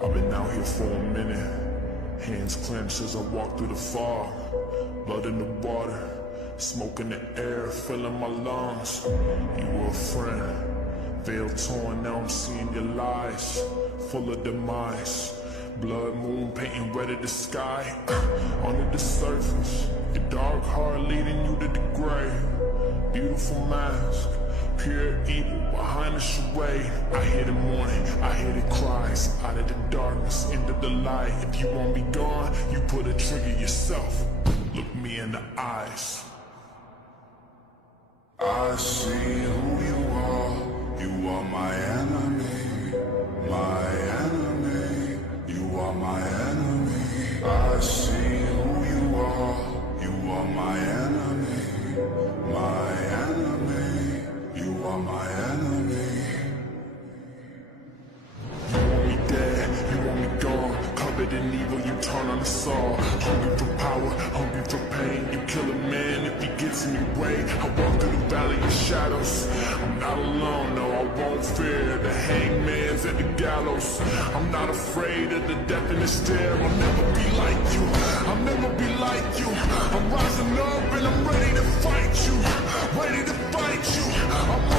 I've been out here for a minute, hands clenched as I walk through the fog. Blood in the water, smoke in the air, filling my lungs. You were a friend, veil torn, now I'm seeing your lies, full of demise. Blood moon painting red at the sky. Under the surface, your dark heart leading you to the grave. Beautiful mask, pure evil behind the charade. I hear the mourning, I hear the cries, out of the darkness into the light. If you want me gone, you put a trigger yourself. Look me in the eyes. I see who you are. You are my enemy, my enemy. You are my enemy. I see who you are. You are my enemy, my enemy. You are my enemy. You want me dead, you want me gone, covered in evil, you turn on the saw. Hungry for power, hungry for pain. You kill a man if he gets in your way. I walk through the valley of shadows. I'm not alone, no, I won't fear the hangman's at the gallows. I'm not afraid of the death in the stare. I'll never be like you, I'll never be like you. I'm rising up and I'm ready to fight you, ready to fight you. I'm